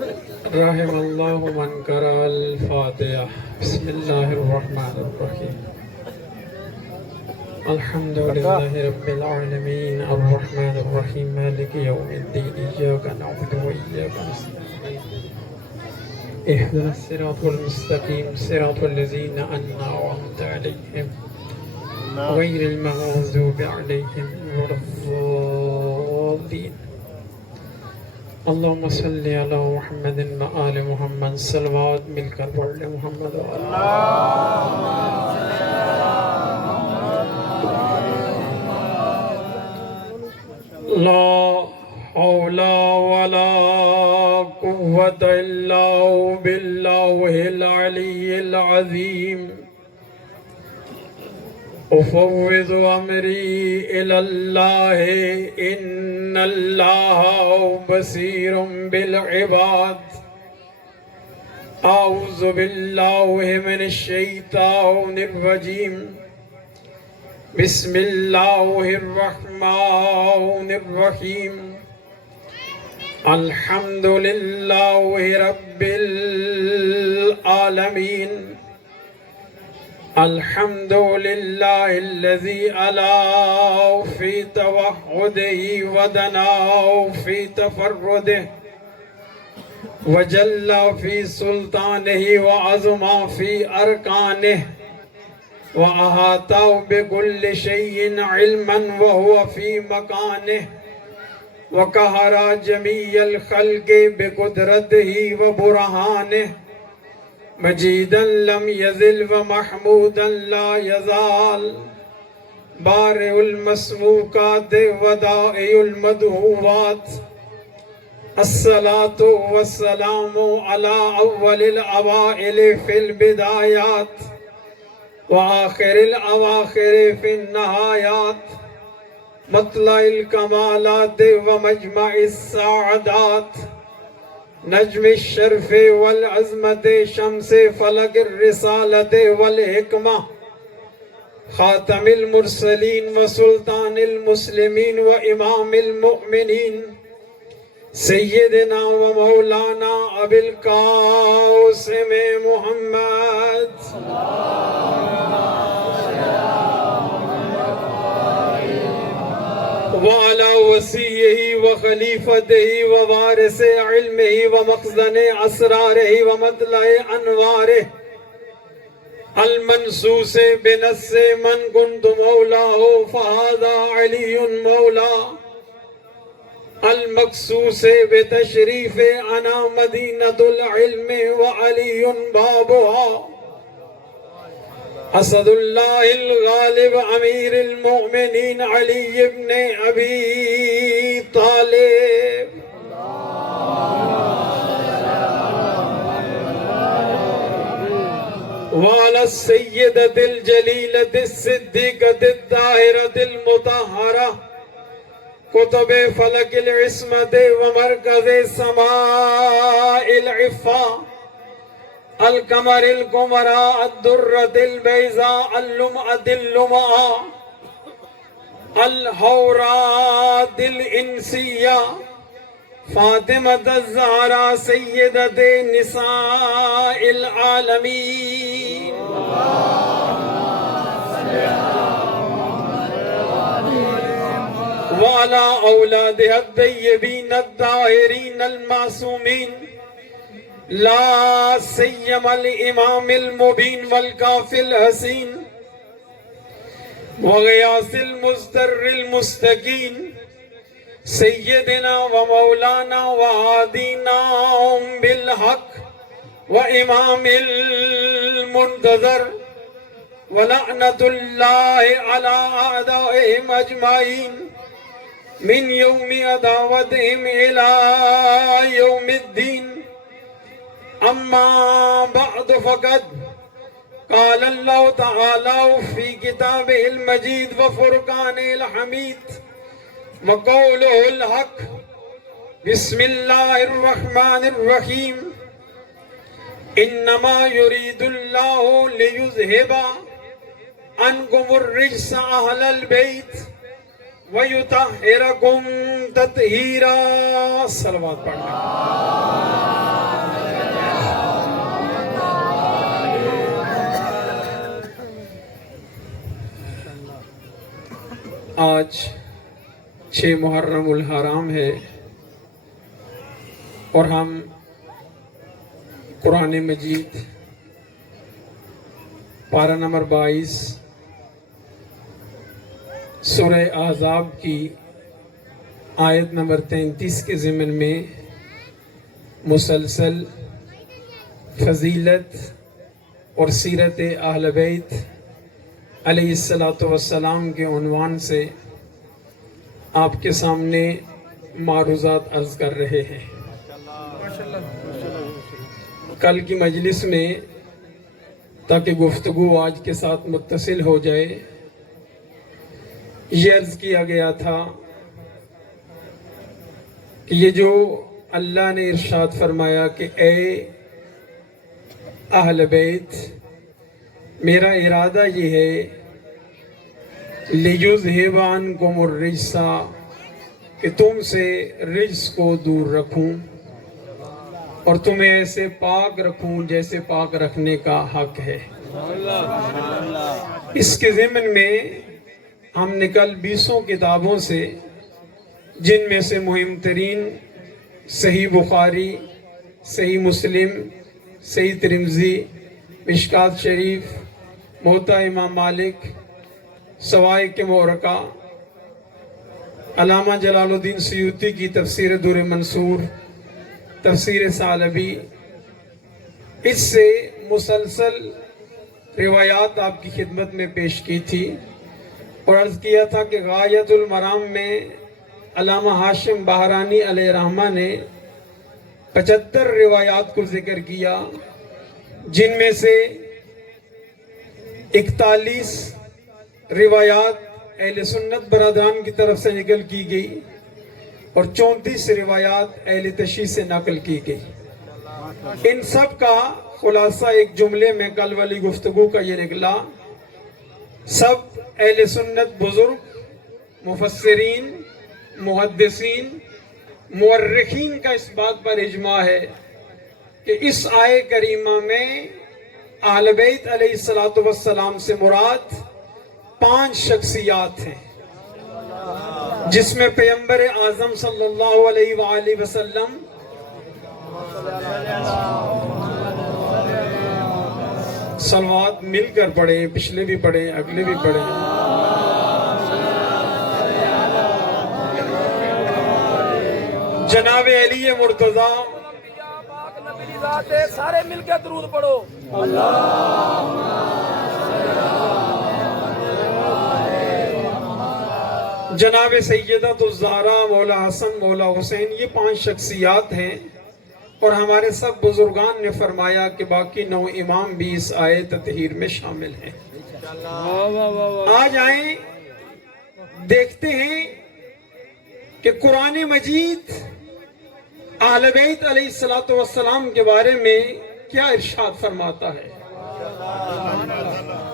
رحم اللہ من قرأ الفاتحہ۔ بسم اللہ الرحمن الرحیم۔ الحمد للہ رب العالمین الرحمن الرحیم مالک یوم الدین ایاک نعبد و ایاک نستعین اهدنا الصراط المستقیم صراط الذین انعمت علیہم غیر المغضوب علیہم ولا الضالین۔ اللہم صلی علی محمد و آل محمد۔ صلوات مل کر پڑھ لیں محمد و آل لا حول ولا قوة الا باللہ العلی العظیم۔ افوض امری الی اللہ ان اللہ بصیر بالعباد۔ اعوذ باللہ من الشیطان الرجیم۔ بسم اللہ الرحمن الرحیم۔ الحمد للہ رب العالمین۔ الحمد للہ الذی علا فی توحدہ ودنا فی تفردہ وجل فی سلطانہ وعظم فی ارکانہ وأحاط بكل شيء علما وهو في مكانه وقهر جميع الخلق بقدرته وبرهانه مجيدا لم يزل ومحمودا لا يزال بارئ المسموكات ودائع المدهوات۔ الصلاة والسلام على أول الأوائل في البدايات وآخر الأواخر في النهايات مطلع الكمالات ومجمع السعادات نجم الشرف والعظمة شمس فلك الرسالة والحكمة خاتم المرسلين وسلطان المسلمين وإمام المؤمنين سيدنا ومولانا أبي القاسم محمد وعلى وصيه وخليفته ووارث علمه ومخزن أسراره ومطلع أنواره المنصوص بنص من كنت مولاه فهذا علي مولاه المخصوص بتشریف انا مدینة العلم وعلی بابها اسد اللہ الغالب امیر المؤمنین علی ابن ابی طالب وعلى السیدة الجلیلة الصدیقة الطاہرة المطہرة کتب فلک العصمت ومرکز سماء العفا القمر القمراء الدرة البيضاء اللمعة اللمعة الحوراء الإنسية فاطمة الزهراء سيدة نساء العالمين وعلى أولادها الطيبين الطاهرين المعصومين لا سيما الإمام المبين والكافي الحسين وغياث المزدر المستقيم سيدنا ومولانا وهادينا بالحق وإمام المنتظر ولعنة الله على أعدائهم أجمعين من يوم عداوتهم إلى يوم الدين أما بعد فقد قال الله تعالى في كتابه المجيد وفرقانه الحميد وقوله الحق بسم الله الرحمن الرحيم إنما يريد الله ليذهب عنكم الرجس أهل البيت وَيُطَهِّرَكُمْ تَطْهِيرًا۔ صلوات پڑھنا آج 6 محرم الحرام ہے اور ہم قرآن مجید پارہ نمبر 22 سورہ احزاب کی آیت نمبر 33 کے ضمن میں مسلسل فضیلت اور سیرت اہل بیت علیہ السلام کے عنوان سے آپ کے سامنے معروضات عرض کر رہے ہیں۔ کل کی مجلس میں تاکہ گفتگو آج کے ساتھ متصل ہو جائے، یہ عرض کیا گیا تھا کہ یہ جو اللہ نے ارشاد فرمایا کہ اے اہل بیت، میرا ارادہ یہ ہے لِيُذْهِبَ عَنْكُمُ الرِّجْسَ کہ تم سے رجس کو دور رکھوں اور تمہیں ایسے پاک رکھوں جیسے پاک رکھنے کا حق ہے۔ اس کے ضمن میں ہم نے کل 20 کتابوں سے، جن میں سے مہم ترین صحیح بخاری، صحیح مسلم، صحیح ترمذی، مشکات شریف، موطا امام مالک، سوائق مورکہ، علامہ جلال الدین سیوطی کی تفسیر در منصور، تفسیر ثعلبی، اس سے مسلسل روایات آپ کی خدمت میں پیش کی تھی اور عرض کیا تھا کہ غایت المرام میں علامہ ہاشم بہرانی علیہ رحمہ نے 75 روایات کو ذکر کیا، جن میں سے 41 روایات اہل سنت برادران کی طرف سے نقل کی گئی اور 34 روایات اہل تشیع سے نقل کی گئی۔ ان سب کا خلاصہ ایک جملے میں کل والی گفتگو کا یہ نکلا، سب اہل سنت بزرگ، مفسرین، محدثین، مورخین کا اس بات پر اجماع ہے کہ اس آیہ کریمہ میں اہل بیت علیہ السلام سے مراد 5 شخصیات ہیں، جس میں پیغمبر اعظم صلی اللہ علیہ وآلہ وسلم، صلوات مل کر پڑھیں، پچھلے بھی پڑھیں، اگلے بھی پڑھیں۔ جناب علی مرتضیٰ، سارے مل کے درود پڑھو۔ جناب سیدۃ الزہرا، مولا حسن، مولا حسین، یہ 5 شخصیات ہیں اور ہمارے سب بزرگان نے فرمایا کہ باقی 9 امام بھی اس آیت تطہیر میں شامل ہیں۔ آج آئیں دیکھتے ہیں کہ قرآن مجید اہل بیت علیہ السلام کے بارے میں کیا ارشاد فرماتا ہے،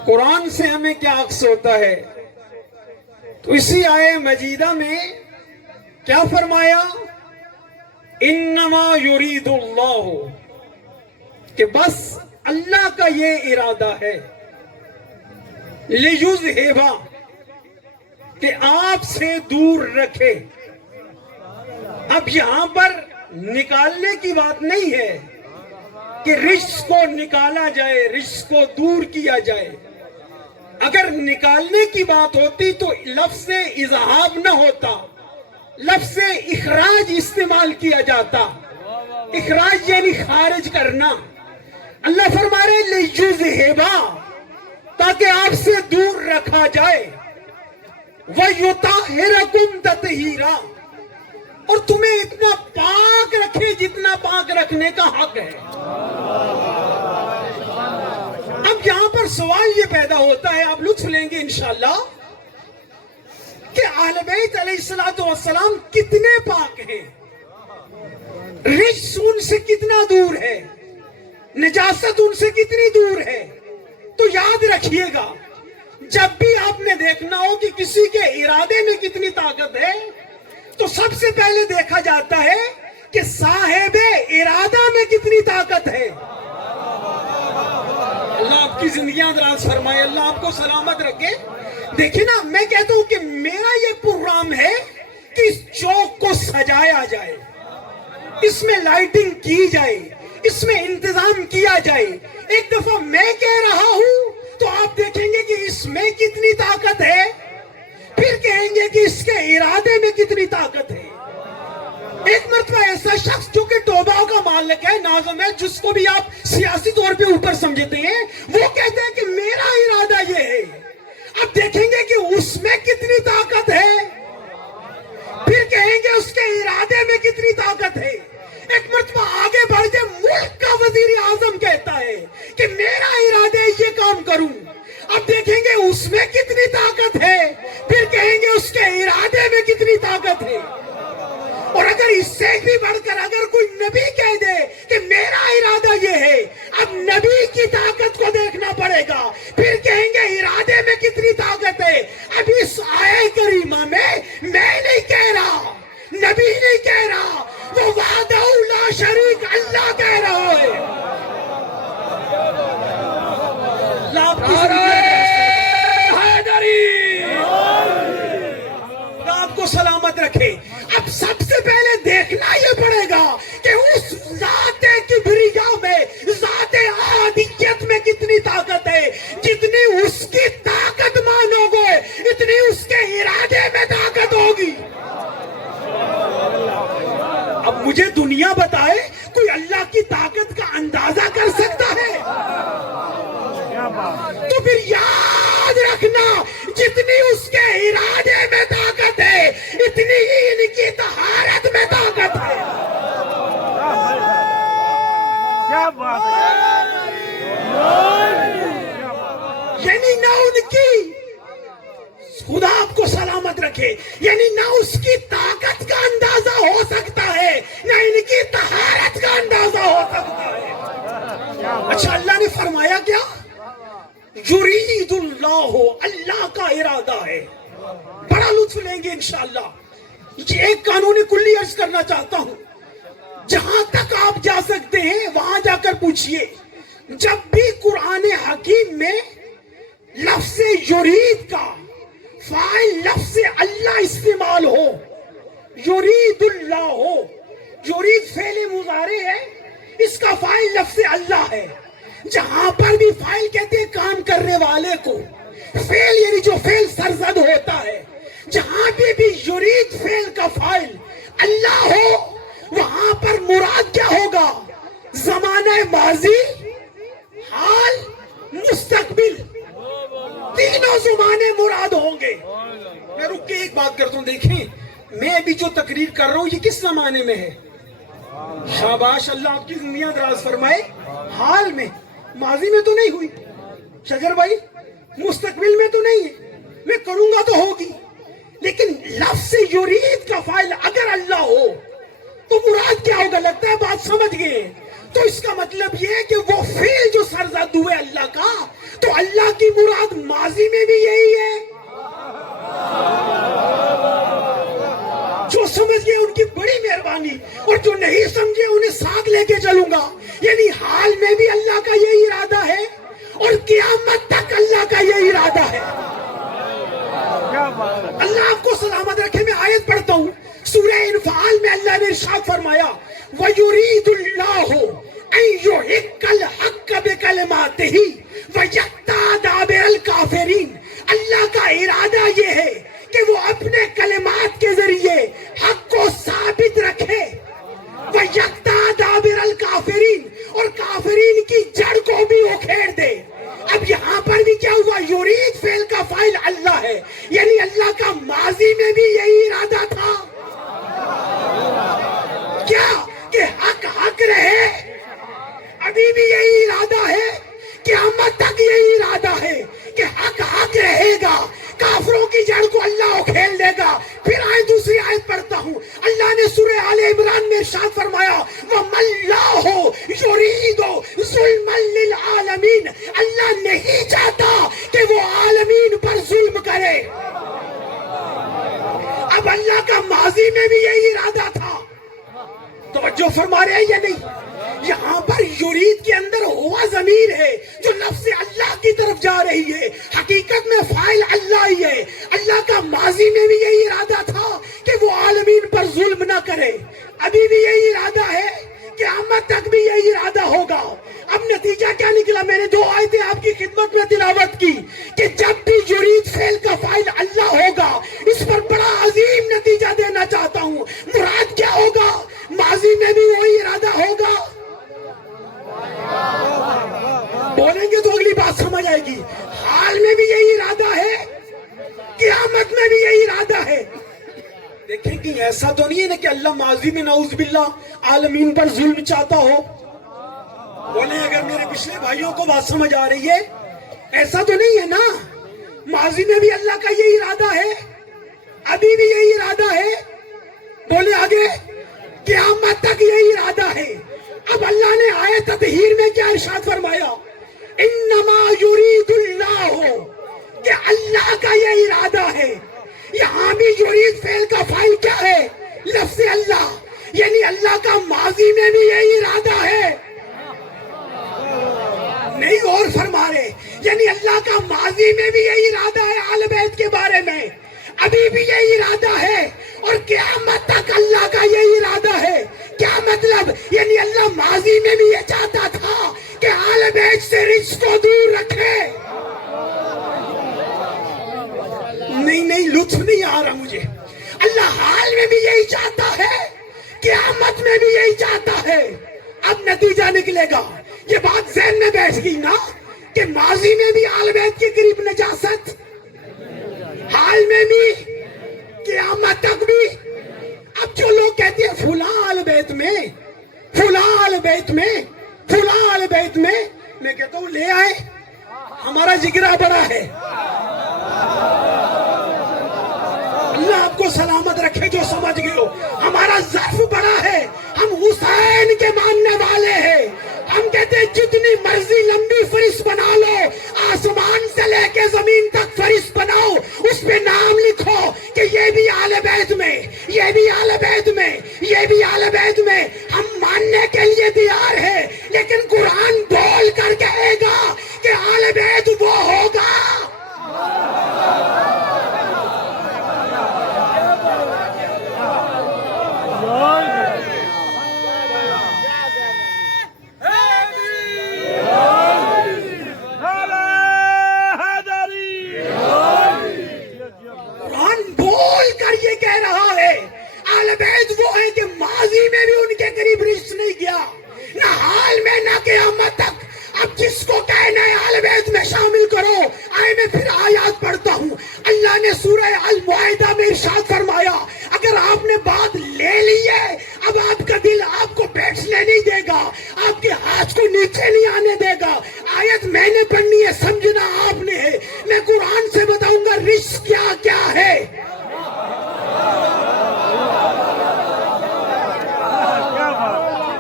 قرآن سے ہمیں کیا عکس ہوتا ہے۔ تو اسی آیہ مجیدہ میں کیا فرمایا، انما یرید اللہ، کہ بس اللہ کا یہ ارادہ ہے، لیذہب، کہ آپ سے دور رکھے۔ اب یہاں پر نکالنے کی بات نہیں ہے کہ رجس کو نکالا جائے، رجس کو دور کیا جائے۔ اگر نکالنے کی بات ہوتی تو لفظ اذہاب نہ ہوتا، لفظ اخراج استعمال کیا جاتا۔ اخراج یعنی خارج کرنا۔ اللہ فرما رہے لیذہب، تاکہ آپ سے دور رکھا جائے، وَیُطَہِّرَکُمْ تَطْہِیرًا، اور تمہیں اتنا پاک رکھے جتنا پاک رکھنے کا حق ہے۔ اب یہاں پر سوال یہ پیدا ہوتا ہے، آپ لطف لیں گے انشاءاللہ، کہ اہل بیت علیہ السلام کتنے پاک ہیں، رجس ان سے کتنا دور ہے، نجاست ان سے کتنی دور ہے۔ تو یاد رکھیے گا، جب بھی آپ نے دیکھنا ہو کہ کسی کے ارادے میں کتنی طاقت ہے، تو سب سے پہلے دیکھا جاتا ہے کہ صاحب ارادہ میں کتنی طاقت ہے۔ اللہ آپ کی زندگیاں دراز فرمائے، اللہ آپ کو سلامت رکھے۔ دیکھیں نا، میں کہتا ہوں کہ میرا یہ پروگرام ہے کہ اس چوک کو سجایا جائے، اس میں لائٹنگ کی جائے، اس میں انتظام کیا جائے۔ ایک دفعہ میں کہہ رہا ہوں تو آپ دیکھیں گے کہ اس میں کتنی طاقت ہے، پھر کہیں گے کہ اس کے ارادے میں کتنی طاقت ہے۔ ایک مرتبہ ایسا شخص جو کہ ٹوبا کا مالک ہے، ناظم ہے، جس کو بھی آپ سیاسی طور پہ اوپر سمجھتے ہیں، وہ کہتے ہیں کہ میرا ارادہ یہ ہے۔ اب دیکھیں گے کہ اس میں کتنی طاقت ہے، پھر کہیں گے اس کے ارادے میں کتنی طاقت ہے۔ ایک مرتبہ آگے بڑھ کے ملک کا وزیر اعظم کہتا ہے کہ میرا ارادہ یہ کام کروں، اب دیکھیں گے اس میں کتنی طاقت ہے، پھر کہیں گے اس کے ارادے میں کتنی طاقت ہے۔ اور اگر اس سے بھی بڑھ کر اگر کوئی نبی کہہ دے کہ میرا ارادہ یہ ہے، اب نبی کی طاقت کو دیکھنا پڑے گا، پھر کہیں گے ارادے میں کتنی طاقت ہے۔ اب اس آیہ کریمہ میں نہیں کہہ رہا، نبی نہیں کہہ رہا، وہ وحدہ لا شریک اللہ کہہ رہا ہے۔ آپ کو سلامت رکھے۔ اب سب سے پہلے دیکھنا یہ پڑے گا کہ اس ذات کبریا میں، ذات احدیت میں کتنی طاقت ہے۔ جتنی اس کی طاقت مانو گے، اتنی اس کے ارادے میں طاقت ہوگی۔ اب مجھے دنیا بتائے کوئی اللہ کی طاقت کا اندازہ کر سکتا ہے؟ تو پھر یاد رکھنا، جتنی اس کے ارادے میں طاقت ہے، اتنی ہی ان کی طہارت میں طاقت ہے۔ یعنی نہ ان کی، خدا آپ کو سلامت رکھے، یعنی نہ اس کی طاقت کا اندازہ ہو سکتا ہے، نہ ان کی طہارت کا اندازہ ہو سکتا ہے۔ اچھا، اللہ نے فرمایا کیا؟ یرید اللہ، اللہ کا ارادہ ہے۔ بڑا لطف لیں گے انشاءاللہ۔ یہ ایک قانونی کلی عرض کرنا چاہتا ہوں، جہاں تک آپ جا سکتے ہیں وہاں جا کر پوچھئے، جب بھی قرآن حکیم میں لفظ یرید کا فاعل لفظ اللہ استعمال ہو، یرید اللہ ہو، یرید فعل مضارع ہے، اس کا فاعل لفظ اللہ ہے۔ جہاں پر بھی فاعل کہتے ہیں کام کرنے والے کو، فعل یعنی جو فعل سرزد ہوتا ہے، جہاں بھی یرید فعل کا فاعل اللہ ہو، وہاں پر مراد کیا ہوگا؟ زمانہ ماضی، حال، مستقبل، تینوں زمانے مراد ہوں گے۔ میں رک کے ایک بات کرتا ہوں، دیکھیں میں ابھی جو تقریر کر رہا ہوں یہ کس زمانے میں ہے؟ شاباش، اللہ آپ کی زندگیاں دراز فرمائے۔ حال میں، ماضی میں تو نہیں ہوئی شجر بھائی، مستقبل میں تو نہیں ہے، میں کروں گا تو ہوگی۔ لیکن لفظ یرید کا فاعل اگر اللہ ہو تو مراد کیا ہوگا؟ لگتا ہے بات سمجھ گئے۔ تو اس کا مطلب یہ ہے کہ وہ فعل جو سرزد ہوئے اللہ کا، تو اللہ کی مراد ماضی میں بھی یہی ہے۔ جو سمجھ گئے ان کی بڑی مہربانی، اور جو نہیں سمجھے انہیں ساتھ لے کے چلوں گا۔ یعنی حال میں بھی اللہ کا یہی ارادہ ہے، اور قیامت تک اللہ کا یہی ارادہ ہے۔ اللہ آپ کو سلامت رکھے۔ میں آیت پڑھتا ہوں، سورہ انفال میں اللہ نے ارشاد فرمایا، وَيُرِيدُ اللَّهُ أَن يُحِقَّ الْحَقَّ بِكَلِمَاتِهِ وَيَقْطَعَ دَابِرَ الْكَافِرِينَ۔ اللہ کا ارادہ یہ ہے کہ وہ اپنے کلمات کے ذریعے حق کو ثابت رکھے، وَيَقْطَعَ دَابِرَ الْكَافِرِينَ، اور کافرین کی جڑ کو بھی اکھیڑ دے۔ اب یہاں پر بھی کیا ہوا؟ یرید فعل کا فاعل اللہ ہے، یعنی اللہ کا ماضی میں بھی یہی ارادہ تھا کیا کہ حق حق رہے، ابھی بھی یہی ارادہ ہے، قیامت تک یہی ارادہ ہے کہ حق حق رہے گا، کافروں کی جڑ کو اللہ اکھیڑ لے گا۔ پھر آئے دوسری آیت پڑھتا ہوں، اللہ نے سورہ آل عمران میں ارشاد فرمایا، وَمَا اللَّهُ يُرِيدُ ظُلْمًا لِلْعَالَمِينَ، اللہ نہیں چاہتا کہ وہ عالمین پر ظلم کرے۔ اب اللہ کا ماضی میں بھی یہی ارادہ تھا۔ توجہ فرما رہے ہیں یا نہیں؟ یہاں پر یرید کے اندر ہوا ضمیر ہے جو لفظ اللہ کی طرف جا رہی ہے، حقیقت میں فاعل اللہ ہی ہے. اللہ کا ماضی میں بھی یہی ارادہ تھا کہ وہ عالمین پر ظلم نہ کرے, ابھی بھی یہی ارادہ ہے, قیامت تک بھی یہی ارادہ ہوگا. اب نتیجہ کیا نکلا؟ میں نے 2 آیتیں آپ کی خدمت میں تلاوت کی کہ جب بھی یرید فعل کا فاعل اللہ ہوگا, اس پر بڑا عظیم نتیجہ دینا چاہتا ہوں. مراد کیا ہوگا؟ ماضی میں بھی وہی ارادہ ہوگا. بولیں گے تو اگلی بات سمجھ آئے گی. حال میں بھی یہی ارادہ ہے, قیامت میں بھی یہی ارادہ ہے. دیکھیں کہ ایسا تو نہیں ہے نا کہ اللہ ماضی میں نعوذ باللہ عالمین پر ظلم چاہتا ہو. بولیں اگر میرے پچھلے بھائیوں کو بات سمجھ آ رہی ہے, ایسا تو نہیں ہے نا. ماضی میں بھی اللہ کا یہی ارادہ ہے, ابھی بھی یہی ارادہ ہے. بولے آگے, قیامت تک یہی ارادہ ہے. اب اللہ نے آیت تطہیر میں کیا ارشاد فرمایا؟ انما یرید اللہ, کہ اللہ کا یہ ارادہ ہے. یہاں بھی یرید فعل کا فاعل کیا ہے؟ لفظ اللہ. یعنی اللہ کا ماضی میں بھی یہی ارادہ ہے. نہیں اور فرما رہے, یعنی اللہ کا ماضی میں بھی یہی ارادہ ہے آل بیت کے بارے میں, ابھی بھی یہی ارادہ ہے, اور قیامت تک اللہ کا یہی ارادہ ہے. کیا مطلب؟ یعنی اللہ ماضی میں بھی یہ چاہتا تھا کہ آل بیت سے رزق کو دور رکھے. نہیں لطف نہیں آ رہا مجھے. اللہ حال میں بھی یہی چاہتا ہے, قیامت میں بھی یہی چاہتا ہے. اب نتیجہ نکلے گا, یہ بات ذہن میں بیٹھ گئی نا کہ ماضی میں بھی آل بیت کے قریب نجاست, حال میں بھی, قیامت تک بھی. اب جو لوگ کہتے ہیں فلاں آل بیت میں, فلاں آل بیت میں, فلاں آل بیت میں کہتا ہوں لے آئے, ہمارا جگرا بڑا ہے. اللہ آپ کو سلامت رکھے جو سمجھ گئے ہو. ہمارا ظرف بڑا ہے, ہم حسین کے ماننے والے ہیں. ہم کہتے ہیں جتنی مرضی لمبی فہرست بنا لو, آسمان سے لے کے زمین تک فہرست بناؤ, اس پہ نام لکھو کہ یہ بھی آل بیت میں, یہ بھی آل بیت میں, یہ بھی آل بیت میں. ہم ماننے کے لیے تیار ہیں, لیکن قرآن بول کر کہے گا کہ آل بیت وہ ہوگا. قیامت تک. اب جس کو کہنا ہے آل بیت میں شامل کرو, آئے میں پھر آیات پڑھتا ہوں. اللہ نے سورہ المائدہ میں ارشاد فرمایا, اگر آپ نے بات لے لی ہے, اب آپ کا دل آپ کو بیٹھنے نہیں دے گا, آپ کے ہاتھ کو نیچے نہیں آنے دے گا. آیت میں نے پڑھنی ہے, سمجھنا آپ نے ہے. میں قرآن سے بتاؤں گا رزق کیا کیا ہے.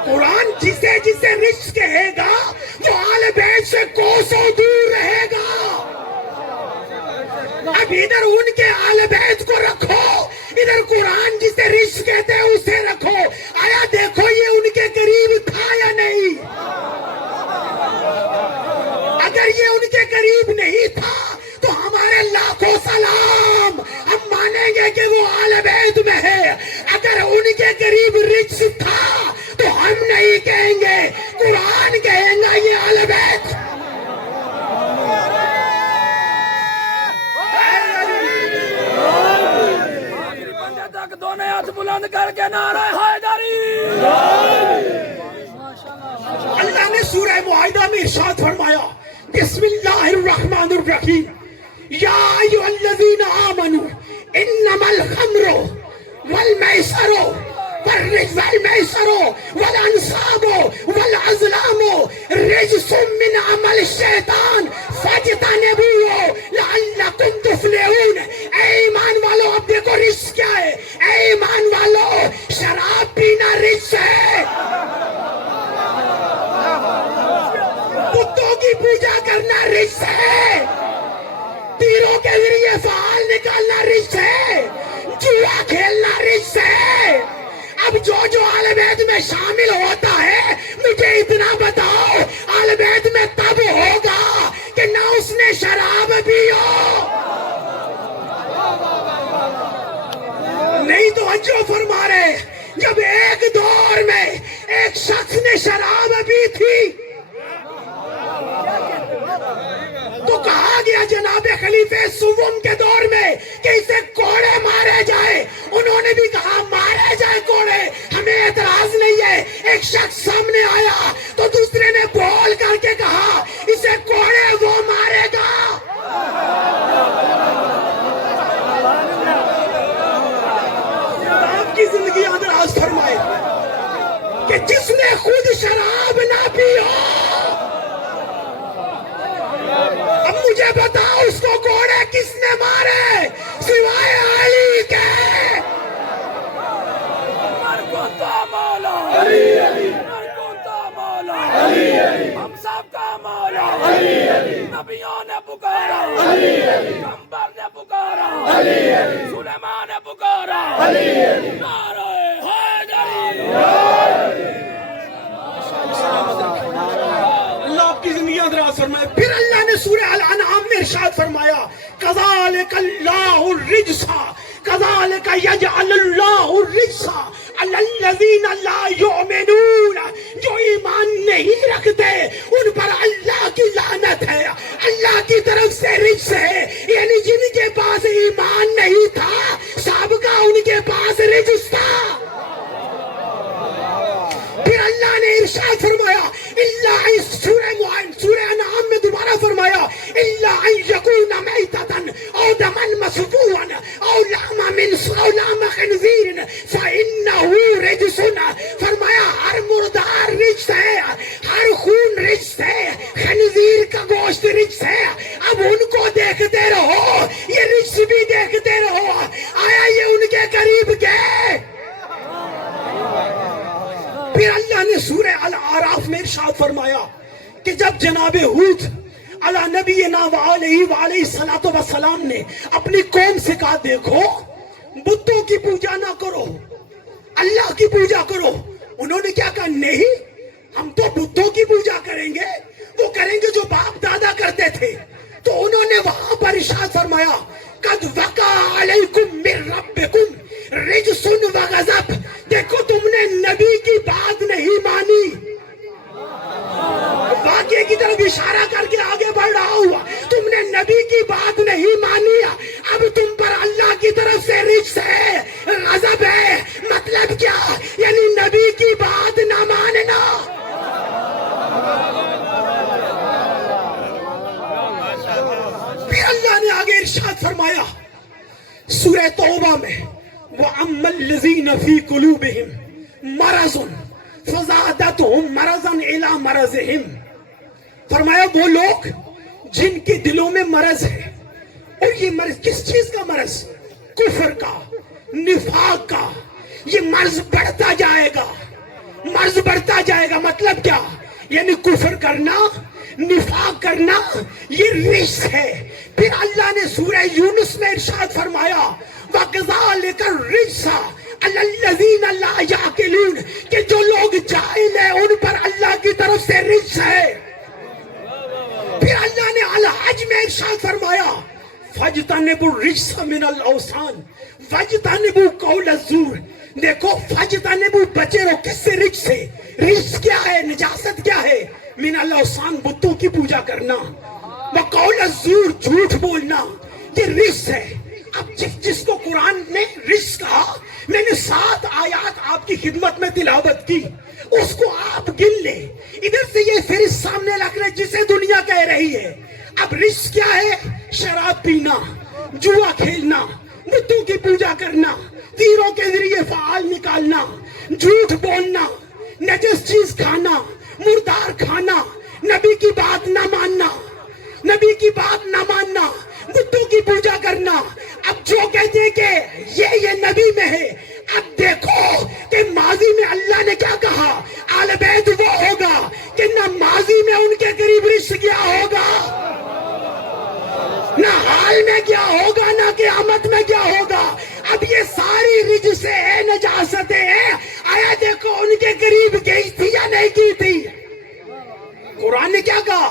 قرآن جسے جسے رزق کہے گا وہ آل بیت سے کوسوں دور رہے گا. اب ادھر ان کے آل بیت کو رکھو, ادھر قرآن جسے رزق کہتے ہیں اسے رکھو. آیا دیکھو یہ ان کے قریب تھا یا نہیں؟ اگر یہ ان کے قریب نہیں تھا تو ہمارے لاکھوں سلام, ہم مانیں گے کہ وہ آل بیت میں ہے. اگر ان کے قریب رزق تھا تو ہم نہیں کہیں گے, قرآن کہیں گا یہ آل بیت. دونوں ہاتھ بلند کر کے نعرہ حیدری. اللہ نے سورہ معاہدہ میں ارشاد فرمایا, بسم اللہ الرحمن الرحیم, یا ایھا الذین آمنوا انما الخمر والمیسر والمیسر والانصاب والازلام رجس من عمل الشیطان فاجتنبوہ لعلکم تفلحون. اے ایمان والو, اب دیکھو رزق کیا ہے. اے ایمان والو, شراب پینا رزق ہے, کتوں کی پوجا کرنا رزق ہے, تیروں کے ذریعے فعال نکالنا رزق ہے, جوا کھیلنا رزق ہے. اب جو آل بیت میں شامل ہوتا ہے, مجھے اتنا بتاؤ, آل بیت میں تب ہوگا کہ نہ اس نے شراب پی ہو, توجہ فرما رہے جب ایک دور میں ایک شخص نے شراب پی تھی تو کہا گیا جناب خلیفہ سوم کے دور میں کہ اسے کوڑے مارے جائے. انہوں نے بھی کہا مارے جائے کوڑے, ہمیں اعتراض نہیں ہے. ایک شخص سامنے آیا تو دوسرے نے بول کر کے کہا اسے کوڑے وہ مارے گا. آپ کی زندگی اندراز فرمائے کہ جس نے خود شراب نہ پی ہو, اب مجھے بتاؤ اس کو کوڑے کس نے مارے سوائے علی کے. مرکوتا مولا مرکوتا مولا ہم سب کا مولا. نبیوں نے پکارا, پیغمبر نے پکارا, سلیمان نے پکارا. نعرہ حیدری. اللہ آپ کی زندگی اندراز فرمائے. پھر اللہ نے سورہ الانعام میں ارشاد فرمایا کذالک اللہ الرجس کذالک یجعل اللہ الرجس علی الذین لا یؤمنون. جو ایمان نہیں رکھتے ان پر اللہ کی لعنت ہے, اللہ کی طرف سے رجس ہے. یعنی جن کے پاس ایمان نہیں تھا سابقہ ان کے پاس رجس تھا. پھر اللہ نے ارشاد فرمایا اللہ سورہ انعام میں دوبارہ فرمایا اللہ ان یکون میتۃ او دما مسفوحا او لحم خنزیر فانہ رجس. فرمایا ہر مردار رجس ہے, ہر خون رجس ہے, خنزیر کا گوشت رجس ہے. اب ان کو دیکھتے رہو, یہ رجس بھی دیکھتے رہو. آیا یہ ان کے قریب گئے. پھر اللہ نے سورہ الاعراف میں ارشاد فرمایا کہ جب جناب ہود علی نبینا وعلیہ الصلوۃ والسلام نے اپنی قوم سے کہا دیکھو بتوں کی پوجا نہ کرو, اللہ کی پوجا کرو. انہوں نے کیا کہا نہیں ہم تو بتوں کی پوجا کریں گے, وہ کریں گے جو باپ دادا کرتے تھے. تو انہوں نے وہاں پر ارشاد فرمایا قد وقع علیکم من ربکم رجس وغضب. دیکھو تم نے نبی کی بات نہیں مانی. واقعے کی طرف اشارہ کر کے آگے بڑھ رہا ہوا. تم نے نبی کی بات نہیں مانی, اب تم پر اللہ کی طرف سے رجس ہے, غضب ہے. مطلب کیا؟ یعنی نبی کی بات نہ ماننا. پھر اللہ نے آگے ارشاد فرمایا سورہ توبہ میں وَأَمَّا الَّذِينَ فِي قُلُوبِهِمْ مَرَضٌ فَزَادَتْهُمْ مَرَضًا إِلَى مَرَضِهِمْ. فرمایا وہ لوگ جن کے دلوں میں مرض ہے, اور یہ مرض کس چیز کا مرض؟ کفر کا, نفاق کا. یہ مرض بڑھتا جائے گا, مرض بڑھتا جائے گا. مطلب کیا؟ یعنی کفر کرنا, نفاق کرنا یہ رجس ہے. پھر اللہ نے سورہ یونس میں ارشاد فرمایا وَكَذَلِكَ الرِّجْسَ عَلَى الَّذِينَ لَا يَعْقِلُونَ کہ جو لوگ جاہل ہیں ان پر اللہ کی طرف سے رجس ہے. پھر اللہ نے الحج میں ارشاد فرمایا فَاجْتَنِبُوا الرِّجْسَ مِنَ الْأَوْثَانِ وَاجْتَنِبُوا قَوْلَ الزُّورِ. دیکھو فَاجْتَنِبُوا بچے رہو کس سے؟ رجس سے. رجس کیا ہے؟ نجاست کیا ہے؟ من الأوثان بتوں کی پوجا کرنا, وقول الزور جھوٹ بولنا, یہ رجس ہے. اب جس کو قرآن نے رجس کہا, میں نے 7 آیات آپ کی خدمت میں تلاوت کی, اس کو آپ گن لیں. ادھر سے یہ فہرست سامنے رکھ رہے جسے دنیا کہہ رہی ہے. اب رجس کیا ہے؟ شراب پینا, جوا کھیلنا, بتوں کی پوجا کرنا, تیروں کے ذریعے فعال نکالنا, جھوٹ بولنا, نجس چیز کھانا, مردار کھانا, نبی کی بات نہ ماننا, نبی کی بات نہ ماننا, بتوں کی پوجا کرنا. اب جو کہتے ہیں کہ یہ نبی میں ہے, اب دیکھو کہ ماضی میں اللہ نے کیا کہا, آل بیت وہ ہوگا کہ نہ ماضی میں ان کے قریب رشت کیا ہوگا, نہ حال میں کیا ہوگا, نہ قیامت میں کیا ہوگا. اب یہ ساری رجسیں ہیں, نجاستیں ہیں. آیا دیکھو ان کے قریب گئی تھی یا نہیں کی تھی؟ قرآن نے کیا کہا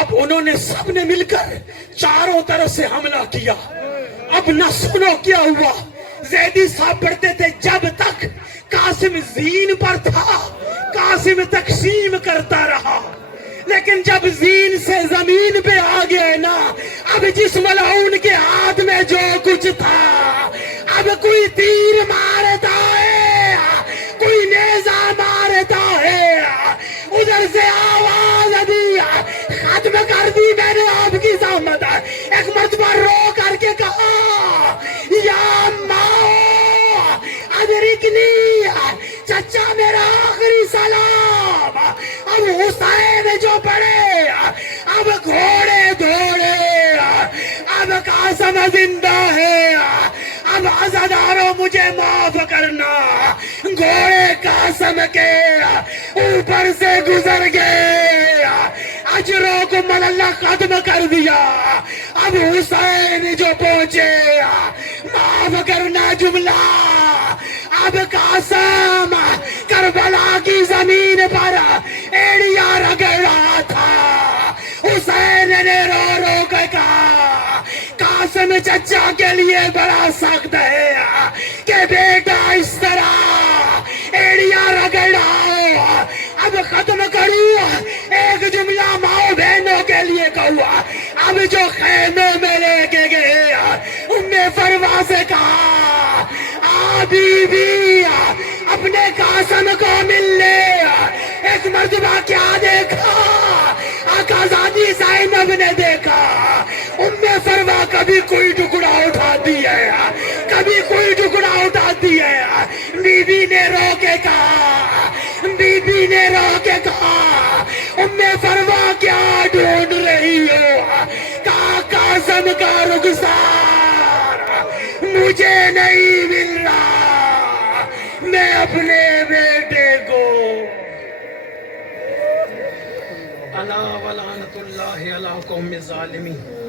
اب انہوں نے سب نے مل کر چاروں طرف سے حملہ کیا. اب نہ سنو کیا ہوا. زیدی صاحب پڑھتے تھے جب تک قاسم زین پر تھا قاسم تقسیم کرتا رہا، لیکن جب زین سے زمین پہ آ گئے نا، اب جس ملعون کے ہاتھ میں جو کچھ تھا، اب کوئی تیر مارتا ہے، کوئی نیزہ مارتا ہے، ادھر سے آواز دی، ختم کر دی میں نے آپ کی زحمت. ایک مرتبہ رو کر کے کہا یا ماں ادرکنی، چچا میرا آخری سلام. اب حسین جو پڑے، اب گھوڑے دوڑے، اب قاسم زندہ ہے، اب عزاداروں مجھے معاف کرنا. گھوڑے قاسم کے اوپر سے گزر گئے، اجروں کو اللہ ختم کر دیا. اب حسین جو پہنچے، معاف کرنا جملہ. اب قاسم کربلا کی زمین پر ایڑیا رگڑ رہا تھا. حسین نے رو رو کے کہا قاسم چچا کے لیے بڑا سخت ہے کہ بیٹا اس طرح ایڑیا رگڑ رہا ہو. اب ختم کروں ایک جملہ ماں بہنوں کے لیے کہا. اب جو خیمے میں لے کے گئے، ام فروا سے کہا بی بی اپنے قاسم کو مل لے. ایک مرتبہ کیا دیکھا، آقا زادی زینب نے دیکھا ام فروا کبھی کوئی ٹکڑا اٹھاتی ہے، کبھی کوئی ٹکڑا اٹھاتی ہے. بی بی نے رو کے کہا، بی بی نے رو کے کہا ام فروا کیا ڈھونڈ رہی ہو؟ کہا قاسم کا رخسار مجھے نہیں مل رہا، میں اپنے بیٹے کو. الا ولعنت اللہ علی قوم الظالمین.